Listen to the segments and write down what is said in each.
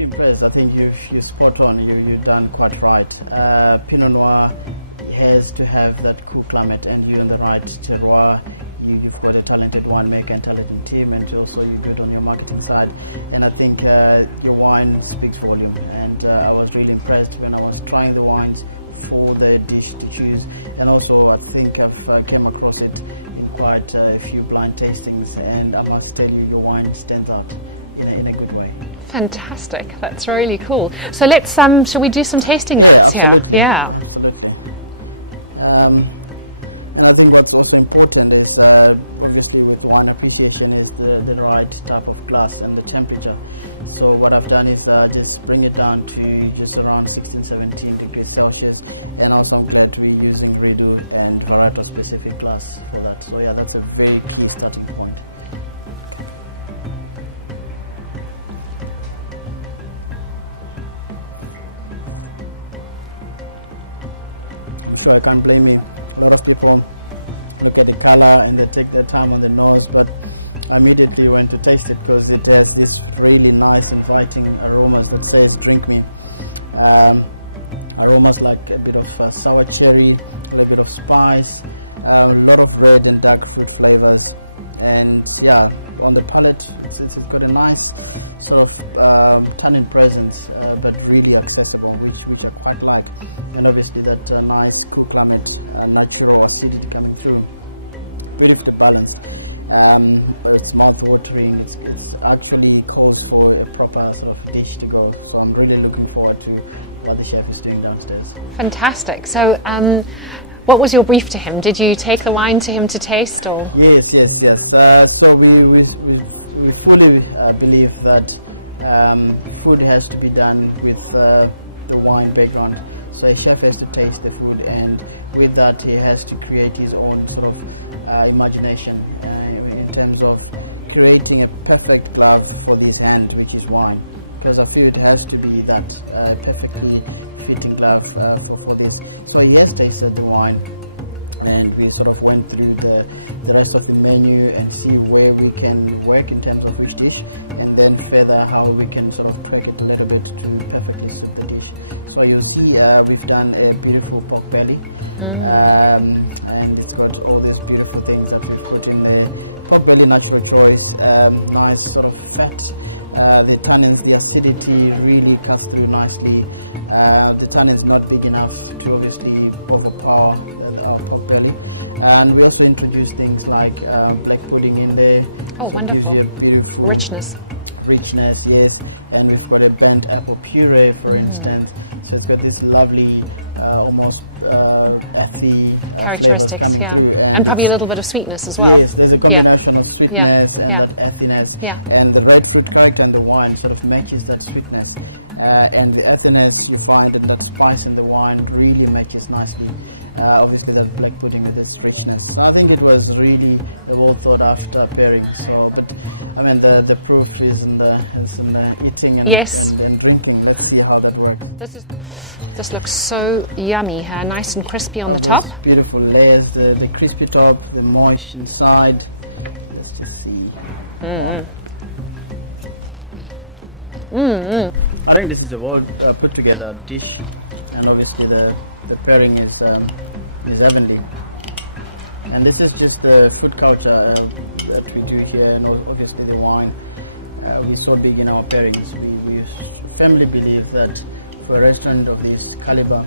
very impressed. I think you spot on. You've done quite right. Pinot Noir has to have that cool climate, and you're in the right terroir. You've got a talented winemaker and talented team, and also you're good on your marketing side. And I think your wine speaks volume. And I was really impressed when I was trying the wines for the dish to choose. And also I think I've came across it in quite a few blind tastings, and I must tell you, your wine stands out in a good way. Fantastic, that's really cool. So let's shall we do some tasting? Yeah, absolutely. Here? Yeah, absolutely. And I think what's also important is obviously with wine appreciation is the right type of glass and the temperature. So what I've done is just bring it down to just around 16-17 degrees Celsius, and also I'm glad we're using Redo and varietal specific glass for that. So yeah, that's a very key starting point. Okay. I'm sure I can't blame me. A lot of people look at the color and they take their time on the nose, but I immediately went to taste it because it has this really nice inviting aromas that says drink me. Aromas like a bit of sour cherry, a little bit of spice, a lot of red and dark fruit flavors, and yeah, on the palate it's got a nice sort of tannin presence, but really accessible, which I quite like. And obviously that nice cool climate, natural acidity coming through, beautifully balanced. It's mouth-watering. It's actually calls for a proper sort of dish to go. So I'm really looking forward to what the chef is doing downstairs. Fantastic. So what was your brief to him? Did you take the wine to him to taste, or? Yes. So we fully believe that food has to be done with the wine background. So a chef has to taste the food, and with that he has to create his own sort of imagination in terms of creating a perfect glove for this hand, which is wine, because I feel it has to be that perfectly fitting glove for this. So he has tasted the wine, and we sort of went through the rest of the menu and see where we can work in terms of which dish, and then further how we can sort of tweak it a little bit to perfectly suit the dish. So you'll see we've done a beautiful pork belly, and it's got all these beautiful things that we've put in there. Pork belly, natural choice, nice sort of fat. The tannins, the acidity really cuts through nicely. The tannins not big enough to obviously overpower our pork belly. And we also introduced things like black pudding in there, so it gives you a beautiful richness, yes. And we've got a burnt apple puree, for instance, so it's got this lovely almost earthy flavors coming through, and probably a little bit of sweetness as well. Yes, there's a combination of sweetness and that earthiness, and the red fruit character in the wine sort of matches that sweetness, and the earthiness you find and that spice in the wine really matches nicely. Obviously that black pudding with its richness. So I think it was really a well thought after pairing. So, but I mean the proof is in the eating and drinking. Let's see how that works. This looks so yummy here, nice and crispy on the top. Those beautiful layers, the crispy top, the moist inside. Let's just see. Wow. I think this is a well put together dish, and obviously the pairing is heavenly. And this is just the food culture that we do here, and obviously the wine. We're so big in our pairings. We firmly believe that for a restaurant of this caliber,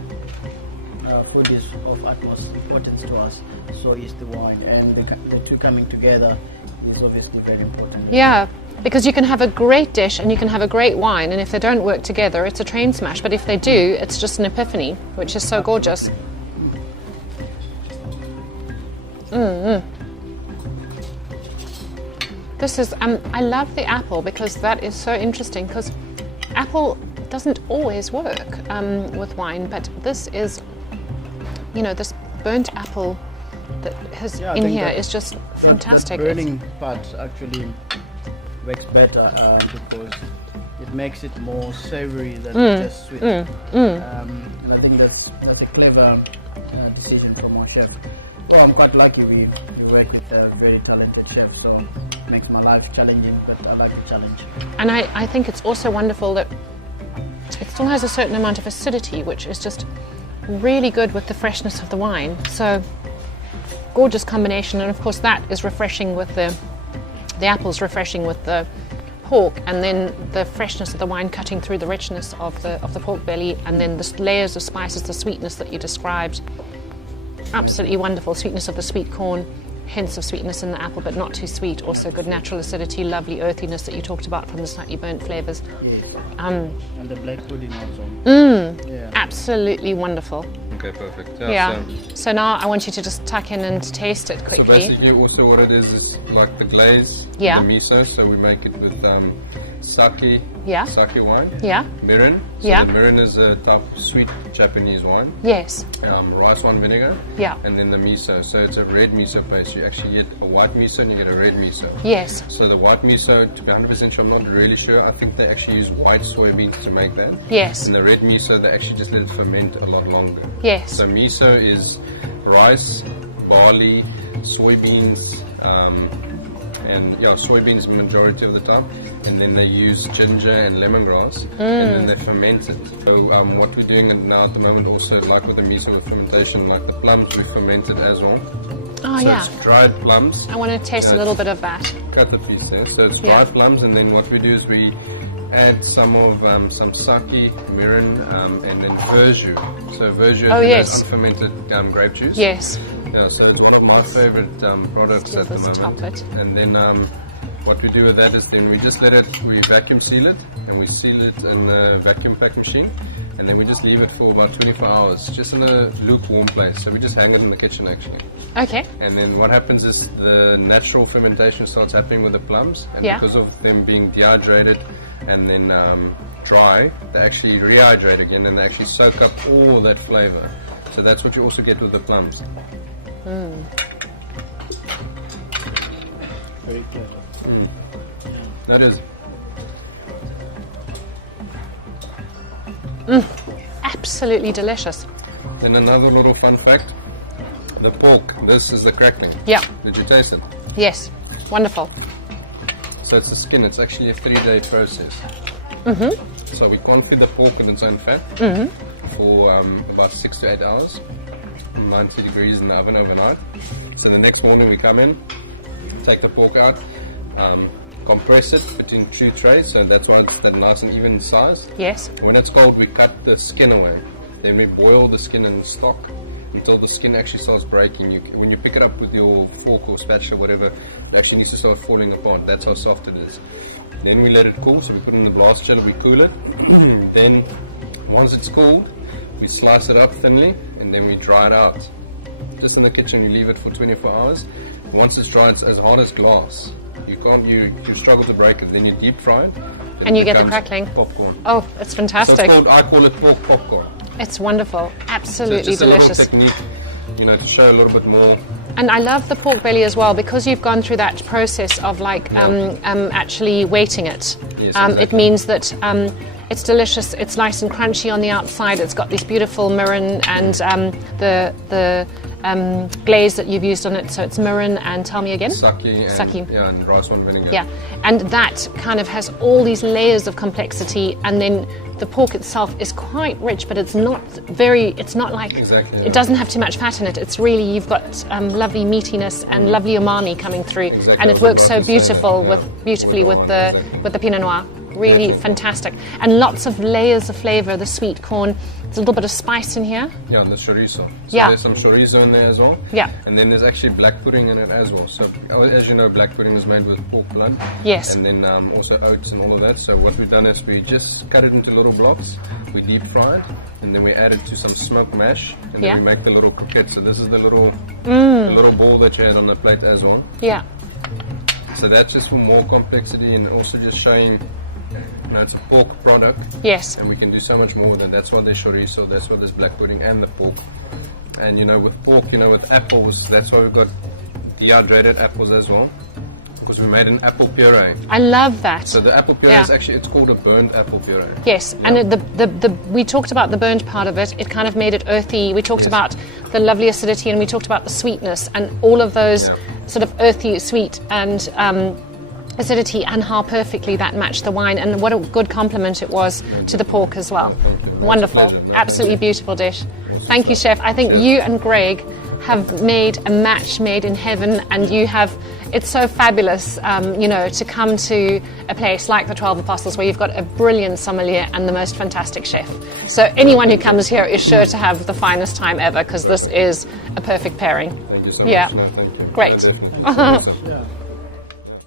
food is of utmost importance to us. So is the wine, and the two coming together is obviously very important as well. Because you can have a great dish and you can have a great wine, and if they don't work together, it's a train smash. But if they do, it's just an epiphany, which is so gorgeous. This is, I love the apple, because that is so interesting, because apple doesn't always work with wine, but this is, this burnt apple that has in here is just fantastic. That burning part actually works better because it makes it more savory than just sweet. And I think that's a clever decision from our chef. Well, I'm quite lucky we work with a very talented chef, so it makes my life challenging, but I like the challenge. And I think it's also wonderful that it still has a certain amount of acidity, which is just really good with the freshness of the wine. So gorgeous combination, and of course that is refreshing with the apples, refreshing with the pork, and then the freshness of the wine cutting through the richness of the pork belly, and then the layers of spices, the sweetness that you described. Absolutely wonderful. Sweetness of the sweet corn, hints of sweetness in the apple, but not too sweet. Also good natural acidity, lovely earthiness that you talked about from the slightly burnt flavours. Yes. And the black pudding also. Yeah. Absolutely wonderful. Okay, perfect. Yeah. So now I want you to just tuck in and taste it quickly. So basically also what it is like the glaze, Yeah. the miso. So we make it with sake, Yeah. sake wine, Yeah. mirin. So Yeah. the mirin is a type of sweet Japanese wine. Yes. Rice wine vinegar. Yeah. And then the miso. So it's a red miso paste. You actually get a white miso and you get a red miso. Yes. So the white miso, to be 100% sure, I'm not really sure. I think they actually use white soybeans to make that. Yes. And the red miso, they actually just let it ferment a lot longer. Yes. So miso is rice, barley, soybeans, and soybeans majority of the time. And then they use ginger and lemongrass, and then they ferment it. So what we're doing now at the moment also, like with the miso with fermentation, like the plums we fermented as well. Oh, So yeah. it's dried plums. I want to taste Yeah, a little bit of that. Cut the piece there. So it's dried plums, and then what we do is we add some of some sake, mirin, and then verjus. So verjus Oh, is yes. unfermented grape juice. Yes. Yeah, so it's one of my favorite products at the This moment. chocolate. And then what we do with that is then we just we vacuum seal it, and we seal it in a vacuum pack machine, and then we just leave it for about 24 hours, just in a lukewarm place. So we just hang it in the kitchen actually. Okay. And then what happens is the natural fermentation starts happening with the plums, and Yeah. because of them being dehydrated and then dry, they actually rehydrate again, and they actually soak up all that flavor. So that's what you also get with the plums. Very clever. No, it is. Absolutely delicious. Then another little fun fact, the pork, this is the crackling. Yeah. Did you taste it? Yes. Wonderful. So it's the skin, it's actually a 3-day process. So we confit the pork in its own fat for about 6 to 8 hours on 90 degrees in the oven overnight. So the next morning we come in, take the pork out, compress it between 2 trays, so that's why it's that nice and even size. Yes. When it's cold, we cut the skin away. Then we boil the skin in stock until the skin actually starts breaking. When you pick it up with your fork or spatula, whatever, it actually needs to start falling apart. That's how soft it is. Then we let it cool, so we put it in the blast chiller, we cool it. Then once it's cooled, we slice it up thinly, and then we dry it out. Just in the kitchen, you leave it for 24 hours. Once it's dry, it's as hard as glass. You struggle to break it. Then you deep fry it, then And it you get the becomes crackling. popcorn. Oh, it's fantastic. So it's called, I call it pork popcorn. It's wonderful. So Absolutely it's just a delicious. little technique, to show a little bit more. And I love the pork belly as well, because you've gone through that process of actually weighting it. Yes, It exactly. means that it's delicious. It's nice and crunchy on the outside. It's got these beautiful mirin and the glaze that you've used on it. So it's mirin and tell me again. Sake and Sake. and rice wine vinegar. Yeah, and that kind of has all these layers of complexity, and then the pork itself is quite rich, but it's not like Exactly, yeah. It doesn't have too much fat in it. It's really, you've got lovely meatiness and lovely umami coming through. Exactly, I and was it works about so to say that, beautiful yeah, beautifully with the with wine, the exactly. with the Pinot Noir. Really Definitely. fantastic, and lots of layers of flavour. The sweet corn. There's a little bit of spice in here. Yeah, and the chorizo. So Yeah. there's some chorizo in there as well. Yeah. And then there's actually black pudding in it as well. So as you know, black pudding is made with pork blood. Yes. And then also oats and all of that. So what we've done is we just cut it into little blocks. We deep fry it, and then we add it to some smoked mash, and then Yeah. we make the little croquettes. So this is the little ball that you had on the plate as well. Yeah. So that's just for more complexity, and also just showing, it's a pork product. Yes. And we can do so much more with it. That's why there's chorizo, that's why there's black pudding and the pork. And with pork, with apples, that's why we've got dehydrated apples as well, because we made an apple puree. I love that. So the apple puree is Yeah. actually, it's called a burnt apple puree. Yes, Yeah. and we talked about the burnt part of it. It kind of made it earthy. We talked Yes. about the lovely acidity, and we talked about the sweetness, and all of those Yeah. sort of earthy, sweet, and acidity and how perfectly that matched the wine, and what a good compliment it was to the definitely. pork as well. No, thank you. No, Wonderful. it's a pleasure. No, Absolutely thank you. beautiful dish. Awesome Thank you, stuff. Chef. I think Cheers. you and Greg have made a match made in heaven, and you have. It's so fabulous, you know, to come to a place like the 12 Apostles where you've got a brilliant sommelier and the most fantastic chef. So anyone who thank you. comes here is sure to have the finest time ever, because this Perfect. is a perfect pairing. Thank you so Yeah. much. No, thank you. Great. No, definitely. Awesome. Yeah. Yeah.